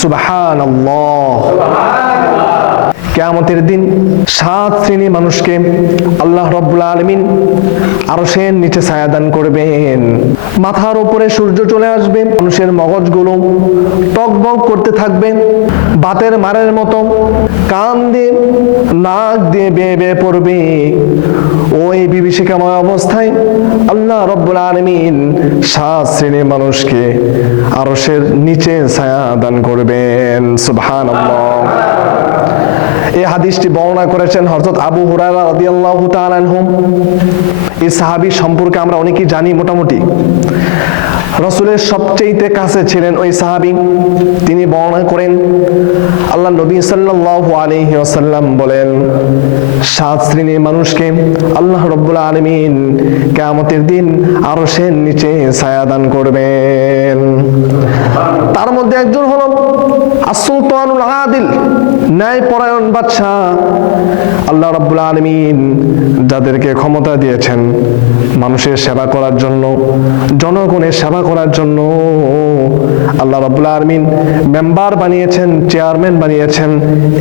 সুবহানাল্লাহ। কিয়ামতের দিন 7 শ্রেণী মানুষকে আল্লাহ রাব্বুল আলামিন আরশের নিচে ছায়া দান করবেন। মাথার উপরে সূর্য চলে আসবে, মানুষের মগজগুলো টকবক করতে থাকবে বাতের মারের মতো, কান দিয়ে নাক দিয়ে বেয়ে বেয়ে পড়বে। ওই বিভীষিকাময় অবস্থায় আল্লাহ রাব্বুল আলামিন 7 শ্রেণীর মানুষকে আরশের নিচে ছায়া দান করবেন। সুবহানাল্লাহ। এই হাদিসটি বর্ণনা করেছেন হযরত আবু হুরায়রা রাদিয়াল্লাহু তাআলা আনহু। এই সাহাবী সম্পর্কে আমরা অনেকেই জানি মোটামুটি। রাসূলের সবচেয়ে কাছে ছিলেন ওই সাহাবী। তিনি বর্ণনা করেন আল্লাহ নবী সাল্লাল্লাহু আলাইহি ওয়াসাল্লাম বলেন, 7 শ্রেণীর মানুষকে আল্লাহ রাব্বুল আলামিন কিয়ামতের দিন আরশের নিচে ছায়া দান করবেন। তার মধ্যে একজন হলো আস-সুলতানুল আদিল, ন্যায়পরায়ণ বাদশা। আল্লাহ রাব্বুল আলামিন যাদেরকে ক্ষমতা দিয়েছেন মানুষের সেবা করার জন্য, জনগণের সেবা করার জন্য, আল্লাহ রাব্বুল আলামিন মেম্বার বানিয়েছেন, চেয়ারম্যান বানিয়েছেন,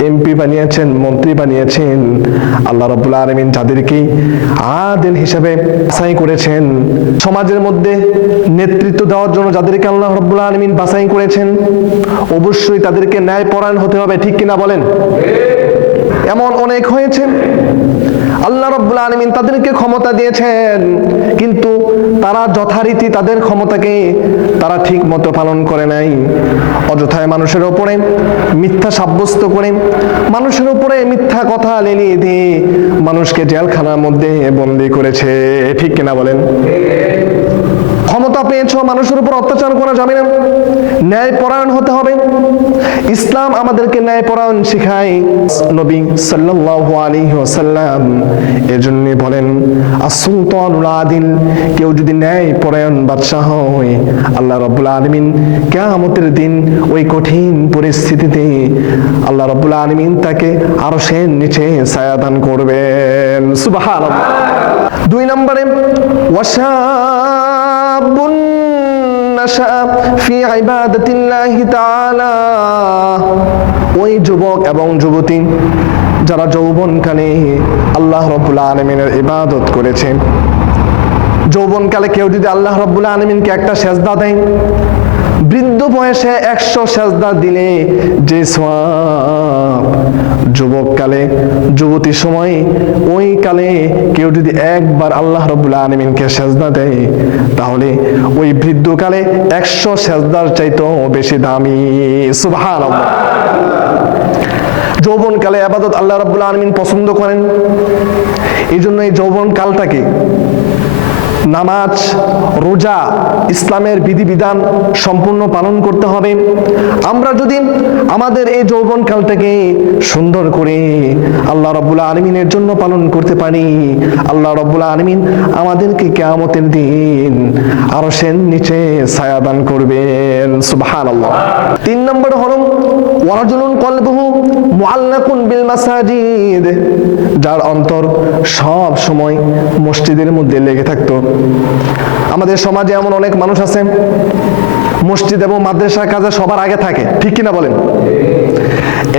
এমপি বানিয়েছেন, মন্ত্রী বানিয়েছেন। আল্লাহ রাব্বুল আলামিন যাদেরকে আদিল হিসেবে বাছাই করেছেন, সমাজের মধ্যে নেতৃত্ব দেওয়ার জন্য যাদেরকে আল্লাহ রাব্বুল আলামিন বাছাই করেছেন, অবশ্যই তাদেরকে ন্যায়পরায়ণ হতে হবে। ঠিক কিনা বলেন? এমন অনেক হয়েছে আল্লাহ রাব্বুল আলামিন তাদেরকে ক্ষমতা দিয়েছেন, কিন্তু তারা যথারীতি তাদের ক্ষমতাকে তারা ঠিক মতো পালন করে নাই। অযথায় মানুষের উপরে মিথ্যা সাব্যস্ত করে, মানুষের উপরে মিথ্যা কথা লেলিয়ে দিয়ে মানুষকে জেলখানার মধ্যে বন্দী করেছে। ঠিক কিনা বলেন? ক্ষমতা পেয়েছো, মানুষের উপর অত্যাচার করা যাবে না, ন্যায়পরায়ণ হতে হবে। ইসলাম আমাদেরকে ন্যায়পরায়ণ শেখায়। নবী সাল্লাল্লাহু আলাইহি ওয়াসাল্লাম এজন্য বলেন আস-সুলতানুল আদিল, কেউ যদি ন্যায়পরায়ণ বাদশা হয় আল্লাহ রাব্বুল আলামিন কিয়ামতের দিন ওই কঠিন পরিস্থিতিতে আল্লাহ রাব্বুল আলামিন তাকে আরশের নিচে ছায়া দান করবেন। সুবহানাল্লাহ। 2 নম্বরে ওয়াশাবুন নাশা ফি ইবাদাতিল্লাহি তাআলা, ওই যুবক এবং যুবতী যারা যৌবনকালে আল্লাহ রাব্বুল আলামিনের ইবাদত করেছে। যৌবনকালে কেউ যদি আল্লাহ রাব্বুল আলামিনকে একটা সেজদা দেয়, বৃদ্ধ বয়সে 100 সেজদা দিলে যে সওয়াব, যুবককালে যুবতীর সময় ওই কালে কেউ যদি একবার আল্লাহ রাব্বুল আলামিনকে সেজদা দেয় তাহলে ওই বৃদ্ধকালে 100 সেজদার চাইতেও বেশি দামি। সুবহানাল্লাহ। যৌবনকালে ইবাদত আল্লাহ রাব্বুল আলামিন পছন্দ করেন। এই জন্য এই যৌবনকালটাকে নামাজ, রোজা, ইসলামের বিধিবিধান সম্পূর্ণ পালন করতে হবে। আমরা যদি আমাদের এই যৌবনকালটাকে সুন্দর করে আল্লাহ রাব্বুল আলামিনের জন্য পালন করতে পারি, আল্লাহ রাব্বুল আলামিন আমাদেরকে কিয়ামতের দিন আরশের নিচে ছায়া দান করবেন। সুবহানাল্লাহ। 3 নম্বর হলো ওয়ারাজুলুন কলবুহু মুআল্লাকুন বিল মাসাজিদ, যার অন্তর সব সময় মসজিদের মধ্যে লেগে থাকতো। আমাদের সমাজে এমন অনেক মানুষ আছে মসজিদ এবং মাদ্রাসার কাজে সবার আগে থাকে। ঠিক কিনা বলেন?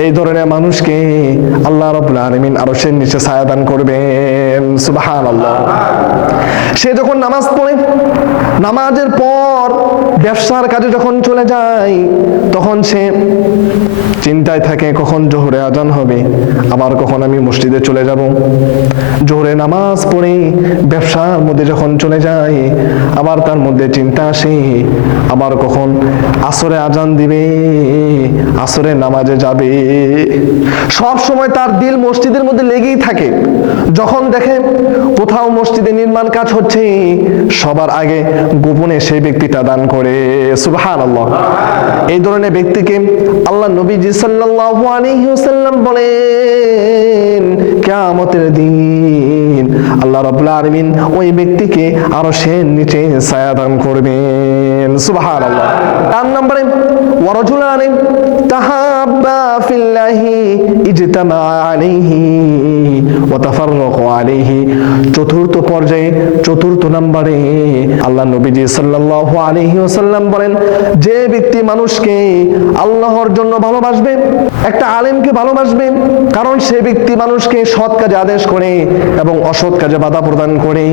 এই ধরনের মানুষকে আল্লাহ রাব্বুল আলামিন আরশের নিচে ছায়া দান করবেন। সুবহানাল্লাহ। সে যখন নামাজ পড়ে, নামাজের পর ব্যবসার কাজে যখন চলে যায়, তখন সে চিন্তায় থাকে কখন জোহরে আজান হবে, আবার কখন আমি মসজিদে চলে যাব। জোহরে নামাজ পড়ে ব্যবসার মধ্যে যখন চলে যায়, আবার তার মধ্যে চিন্তা আসে আবার কখন আসরে আজান দিবে, আসরে নামাজে যাবে। সব সময় তার দিল মসজিদের মধ্যে লেগেই থাকে। যখন দেখে কোথাও মসজিদে নির্মাণ কাজ হচ্ছে, সবার আগে গোপনে সেই ব্যক্তিটা দান করে। সুবহানাল্লাহ। এই ধরনের ব্যক্তিকে আল্লাহ নবীজি সাল্লাল্লাহু আলাইহি ওয়াসাল্লাম বলেন কিয়ামতের দিন আল্লাহ রাব্বুল আলামিন ওই ব্যক্তিকে আরশের নিচে ছায়া দান করবেন। সুবহানাল্লাহ। 4 নম্বরে ওয়ারাজুলানি তাহাব্বা ফিল্লাহি ইজতামা আলাইহি ওয়া তাফাররাকু আলাইহি। চতুর্থ পর্যায়ে, চতুর্থ নম্বরে আল্লাহ নবীজি সাল্লাল্লাহু আলাইহি ওয়াসাল্লাম বলেন, যে ব্যক্তি মানুষকে আল্লাহর জন্য ভালোবাসবে, একটা আলেমকে ভালোবাসবে, কারণ সে ব্যক্তি মানুষকে সৎ কাজে আদেশ করে এবং অসৎ কাজে বাধা প্রদান করে,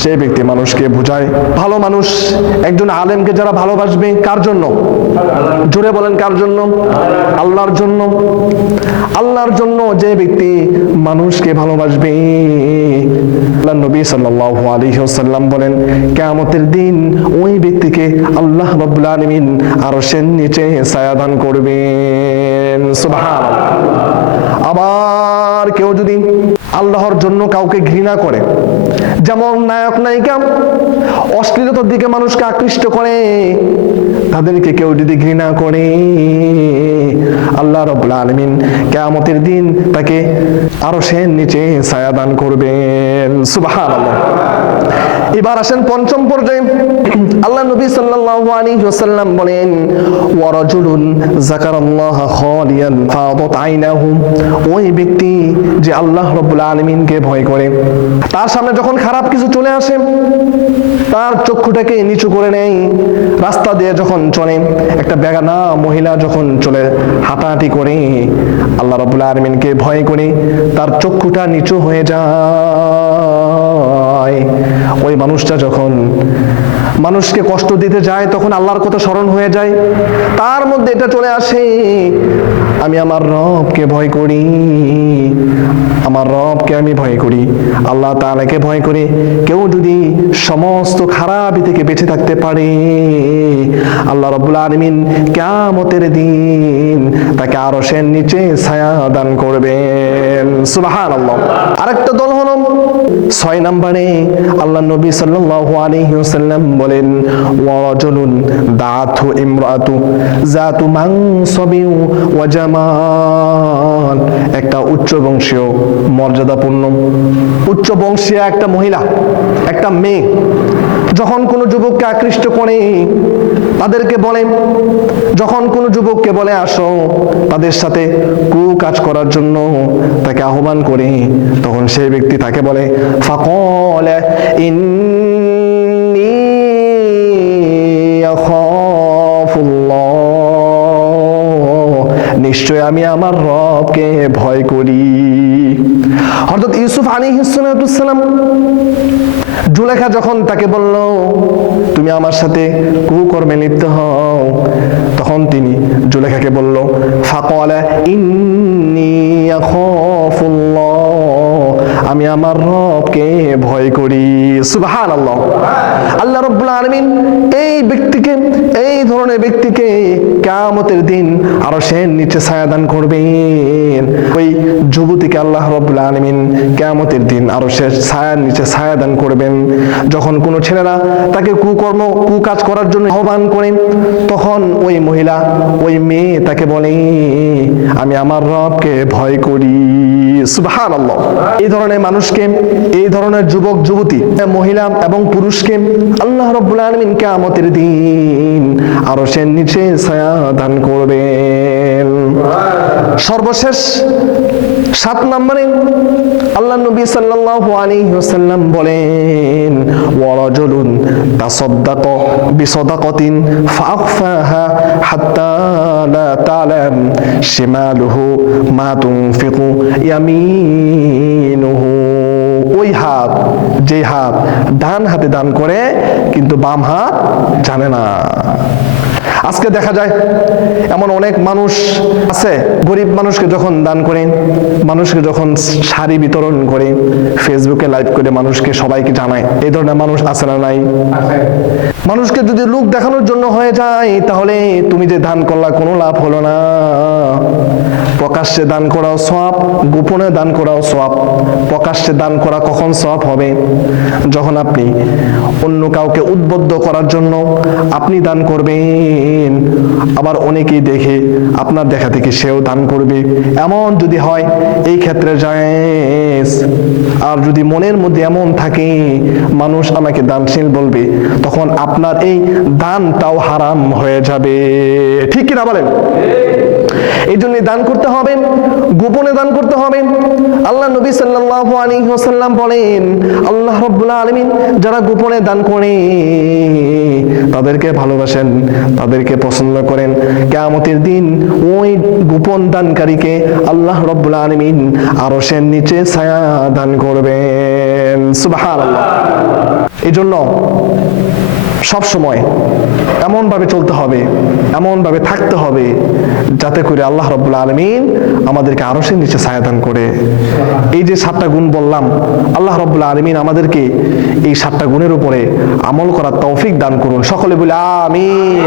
সে ব্যক্তি মানুষকে বোঝায়। ভালো মানুষ একজন আলেমকে যারা ভালোবাসবে, কার জন্য? জোরে বলেন, কার জন্য? আল্লাহর জন্য। আল্লাহর জন্য যে ব্যক্তি মানুষকে ভালোবাসবে, আল্লাহ নবী সাল্লাল্লাহু আলাইহি ওয়াসাল্লাম বলেন, কিয়ামতের দিন ওই ব্যক্তিকে আল্লাহ রাব্বুল আলামিন আরশের নিচে ছায়া দান করবেন। সুবহানাল্লাহ। আবার কেউ যদি আল্লাহর জন্য কাউকে ঘৃণা করে, যেমন নায়ক নায়িকা অশ্লীলতার দিকে মানুষকে আকৃষ্ট করে, তাদেরকে কেউ যদি ঘৃণা করে, আল্লাহ রাব্বুল আলামিন কিয়ামতের দিন তাকে আরশের নিচে ছায়া দান করবেন। সুবহানাল্লাহ। এবার আসেন পঞ্চম পর্যায়ে। আল্লাহ নবী সাল্লাল্লাহু আলাইহি ওয়াসাল্লাম বলেন, ওয়ারাজুলুন যাকারাল্লাহ খালিয়ান ফাদাত আইনাহু। ওই ব্যক্তি যে আল্লাহ রাব্বুল আলামিনকে ভয় করে, তার সামনে যখন খারাপ কিছু চলে আসে, তার চক্ষুটাকে নিচু করে নেয়। রাস্তা দিয়ে যখন চলে, একটা বেগানা মহিলা যখন চলে হাঁটাহাঁটি করে, আল্লাহ রাব্বুল আলামিনকে ভয় করে তার চক্ষুটা নিচু হয়ে যায়। ওই মানুষটা যখন মানুষকে কষ্ট দিতে যায়, তখন আল্লাহর কথা স্মরণ হয়ে যায়, তার মধ্যে এটা চলে আসে, আমি আমার রবকে ভয় করি, আমার রবকে আমি ভয় করি, আল্লাহ তাআলাকে ভয় করে কেউ যদি সমস্ত খারাপ থেকে বেঁচে থাকতে পারে, আল্লাহ রাব্বুল আলামিন কিয়ামতের দিন তাকে আরশের নিচে ছায়া দান করবেন। সুবহানাল্লাহ। আরেকটা দল হলো 6 নম্বরে আল্লাহ নবী সাল্লাল্লাহু আলাইহি ওয়াসাল্লাম বলেন, ওয়ারাজুলুন দাআতহু ইমরাতু যাতু মানসাবিন ওয়া জামাল। একটা উচ্চ বংশীয়, মর্যাদাপূর্ণ, উচ্চ বংশীয় একটা মহিলা, একটা মেয়ে যখন কোনো যুবককে আকৃষ্ট করে, তাদেরকে বলে, যখন কোনো যুবককে বলে আসো তাদের সাথে কুকাজ করার জন্য তাকে আহ্বান করে, তখন সেই ব্যক্তি তাকে বলে, ফাকালা ইন্নী আখাফুল্লাহ, নিশ্চয় আমি আমার রবকে ভয় করি। হযরত ইউসুফ আলাইহিস সালাম, জুলেখা যখন তাকে বলল তুমি আমার সাথে কুকর্মে লিপ্ত হও, তখন তিনি জুলেখাকে বলল, ফাকালা ইন্নী আখাফুল্লাহ, আমি আমার রবকে ভয় করি। সুবহানাল্লাহ। আল্লাহ রাব্বুল আলামিন এই ব্যক্তিকে, এই ধরনের ব্যক্তিকে কিয়ামতের দিন আরশের নিচে ছায়া দান করবেন। ওই যুবতীকে আল্লাহ রাব্বুল আলামিন কিয়ামতের দিন আরশের ছায়ার নিচে ছায়া দান করবেন। যখন কোনো ছেলেরা তাকে কুকাজ করার জন্য আহ্বান করে, তখন ওই মহিলা, ওই মেয়ে তাকে বলে, আমি আমার রবকে ভয় করি। সুবহানাল্লাহ। এই ধরনের মানুষকে, এই ধরনের যুবক যুবতী, মহিলা এবং পুরুষকে আল্লাহ রাব্বুল আলামিন কিয়ামতের দিন আরশের নিচে ছায়া দান করবেন। সর্বশেষ 7 নম্বরে আল্লাহ নবী সাল্লাল্লাহু আলাইহি ওয়াসাল্লাম বলেন, ওয়ারাজুলুন তাসাদ্দাকা বিসাদাকাতিন ফাআখফাহা হাত্তা লা তা'লাম শিমালুহু মা তুনফিকু ইয়ামিনুহু। ওই হাত, যে হাত ডান হাতে দান করে কিন্তু বাম হাত জানে না। আজকে দেখা যায় এমন অনেক মানুষ আছে, গরিব মানুষকে যখন দান করে, মানুষকে যখন শাড়ি বিতরণ করে, ফেসবুকে লাইভ করে মানুষকে সবাইকে জানায়। এই ধরনের মানুষ আছে না নাই? মানুষকে যদি লোক দেখানোর জন্য হয়ে যায়, তাহলে তুমি যে দান করলা কোনো লাভ হলো না। প্রকাশ্যে দান করাও সওয়াব, গোপনে দান করাও সওয়াব। প্রকাশ্যে দান করা কখন সওয়াব হবে? যখন আপনি অন্য কাউকে উদ্বুদ্ধ করার জন্য আপনি দান করবেন, আবার অনেকেই দেখে আপনার দেখা থেকে সেও দান করবে, এমন যদি হয় এই ক্ষেত্রে জায়েজ। আর যদি মনের মধ্যে এমন থাকে মানুষ আমাকে দানশীল বলবে, তখন আপনার এই দানটাও হারাম হয়ে যাবে। ঠিক কিনা বলেন? এই জন্য দান করতে হবে, গোপনে দান করতে হবে। আল্লাহ নবী সাল্লাল্লাহু আলাইহি ওয়াসাল্লাম বলেন, আল্লাহ রাব্বুল আলামিন যারা গোপনে দান করে তাদেরকে ভালোবাসেন, তাদেরকে পছন্দ করেন। কিয়ামতের দিন ওই গোপন দানকারীকে আল্লাহ রাব্বুল আলামিন আরশের নিচে ছায়া দান করবেন। সুবহানাল্লাহ। এই জন্য সব সময় এমন ভাবে চলতে হবে, এমন ভাবে থাকতে হবে যাতে করে আল্লাহ রাব্বুল আলামিন আমাদেরকে আরশের নিচে ছায়া দান করে। এই যে 7টা গুণ বললাম, আল্লাহ রাব্বুল আলামিন আমাদেরকে এই 7টা গুণের উপরে আমল করার তৌফিক দান করুন। সকলে বলে আমিন।